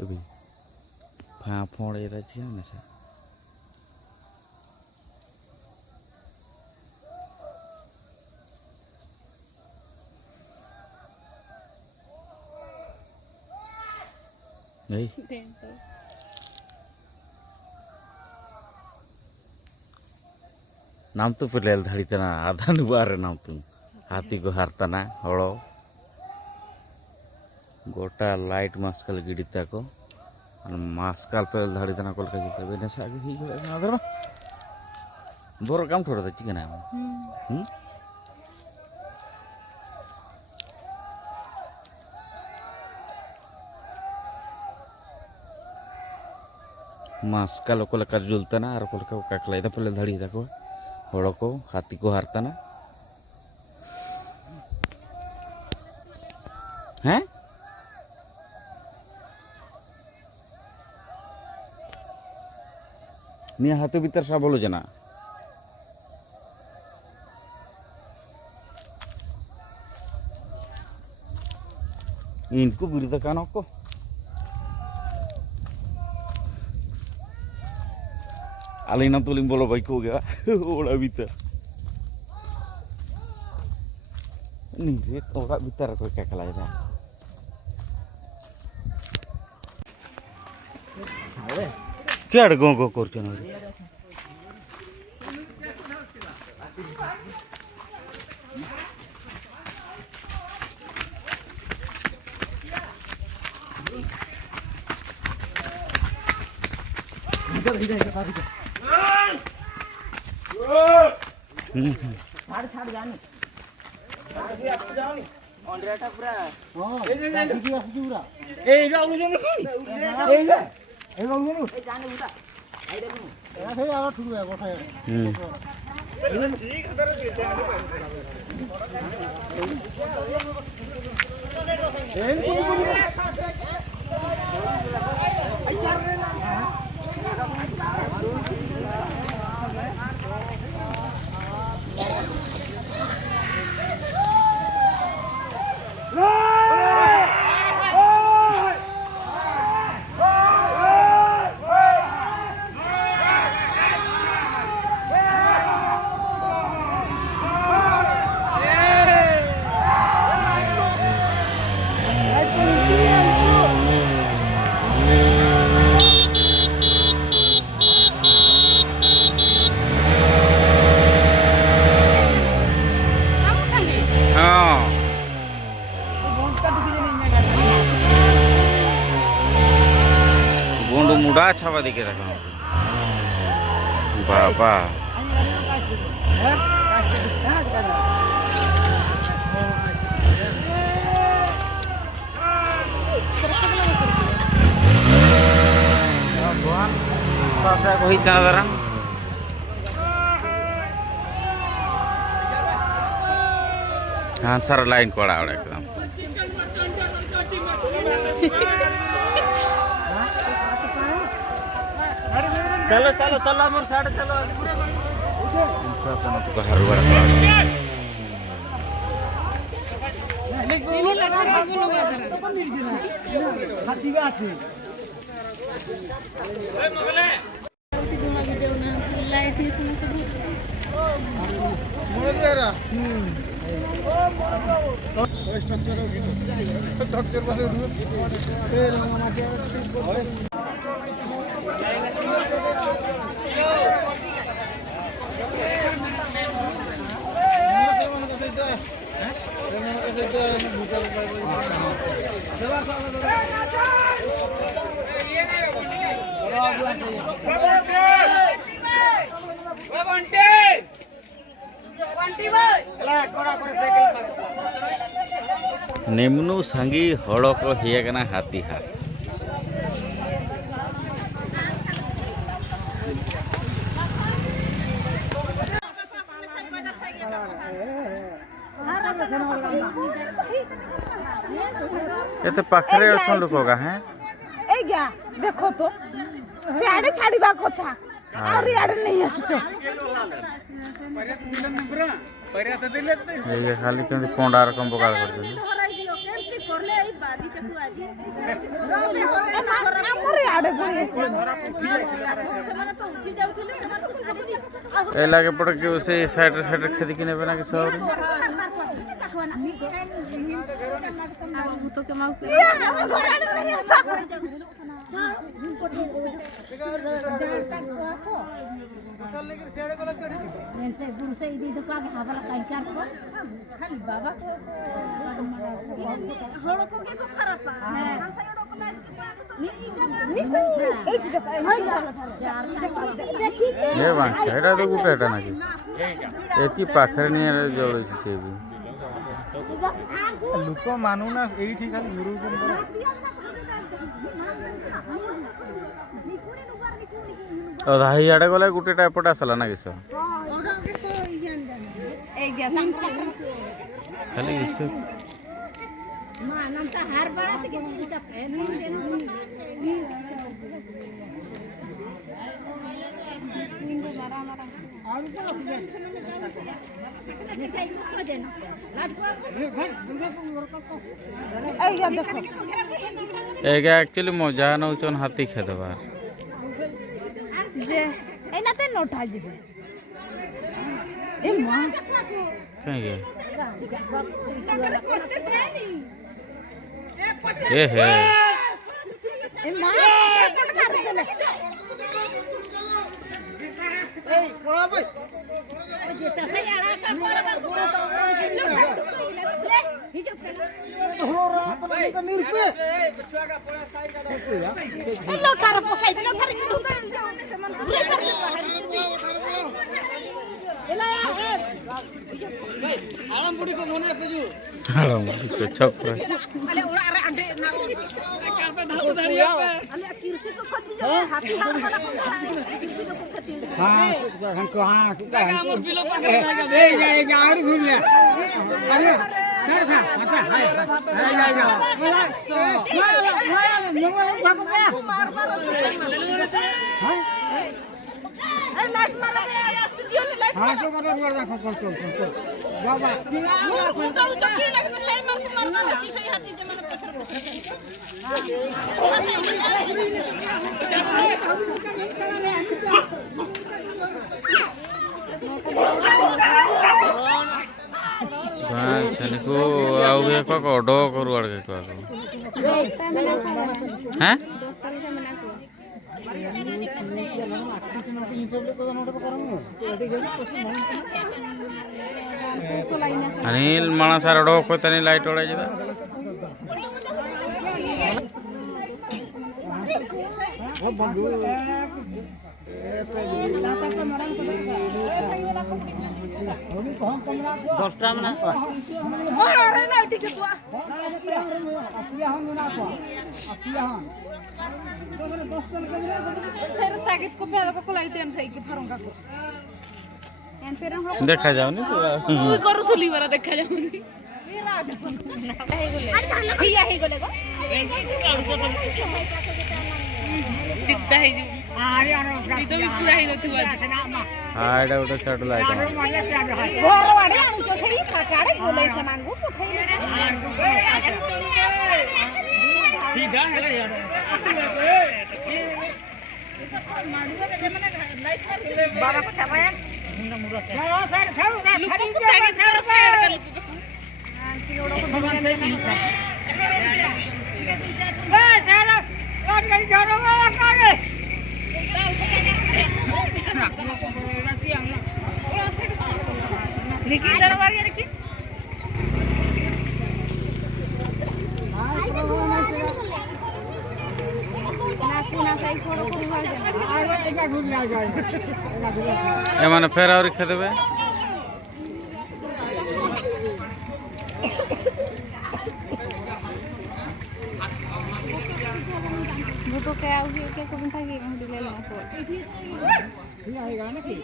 अभी फाफड़े रही ना सर नहीं नाम तो पहले धाड़ी तना आधा नुबार नाम तुम हाथी को हारता ना हड़ो गोटा लाइट मास्कल गिड़ता को मास्कल पे धाड़ी तना कोल का जिसे बेने सागे ही ना दर बोर काम थोड़ा दा चिकन है मास्कल को लका जुलता ना और कोल का काकला इधर पहले धाड़ी था को हड़ो को हाथी को हारता ना हैं निया हाथी भीतर सा बोलो जना इनको बिरदा कानो को आलिना तुलिंग बोलो भाई को गया ओड़ा भीतर नहीं रे ओड़ा भीतर कोई क्या कला है क्या गो गो कर चनो छाड़ जानी जानी ऑनरेटा पूरा हां ए जाऊ जो ए जाऊ ए जाने उता आइडा नु एना से आवा ठुरु है बसा ठीक अंदर मुड़ा छावा दिखे रखा बाबा बाबा को ही तना हाँ सारा लाइन पड़ा है एकदम चलो चलो चलो मोर साइड चलो इंसान तो हर बार नहीं लगा है बोलो हाथी का है ओए मगले वीडियो ना लाइट इसमें तो मोड़ दे रहा ओ स्ट्रक्चर हो डॉक्टर वाले ए मामा के नेमनु सांगी हड़ो को हेगना हाथी हाथ ये पाखरे अच्छा लोग होगा हैं ए क्या देखो तो साड़े छाड़ीबा कथा और यार नहीं आसुतो ये खाली केमती पंडा रकम बगाड़ कर दे ଆମର ଇଆଡେ ପଳେଇ ଆସିବ ଏ ଲାଗେ ପଟେ କି ସେ ସାଇଡରେ ଖେଦିକି ନେବେ ନା କିଛି ଆହୁରି ଏ ବାଂଶ ଏଇଟା ତ ଗୋଟେ ଏଟା ନାକି ଏଠି ପାଖରେ ନିଏ ଜଳୁଛି ସେ ବି ଲୋକ ମାନୁନା ଏଇଠି ଖାଲି ଘୁରୁଛନ୍ତି ଅଧା ଇଆଡ଼େ ଗଲେ ଗୋଟେଟା ଏପଟେ ଆସିଲା ନା କିସ ଖାଲି କିସ एगा एक्चुअली मजा नौचन हाथी खेदबार जे एना ते नोटा जिबे ए मां कहीं ए हे ए मां कट मार देले ए कोला भाई जे तसे यारा का को आउ को ऑडो करू आड़ के हैं अनिल माणा सार ऑडो को तनी लाइट ओडा जदा दसटा मना बड़ा रे ना टिके तो फिर ताकत को पहले को लाइट एन सही के फरंगा को एन फिर हम देखा जाओनी तू करू थुली वाला देखा जाओनी हिया हे गले गो तित्ता हे जो आरे आरे तो पूरा हे नथु आज आइडा उठे सैटेलाइट घर वाडे आनुचो सही फाटाडे बोलै सनांगु पठाइले सीधा हेला यार बारा पटा पाया मुरा से लुकु ताकत कर साइड का लुकु किलोड़ो को भगवान से ए चलो लाट करी जानो वाला कागे लेकिन दरबार यार की ना सही छोड़ो को मार दे एका घूम ना जाए ए माने फेर और खेदेबे वो तो क्या हो गया क्या कौन था कि हम दिले ना को ठीक है गाना की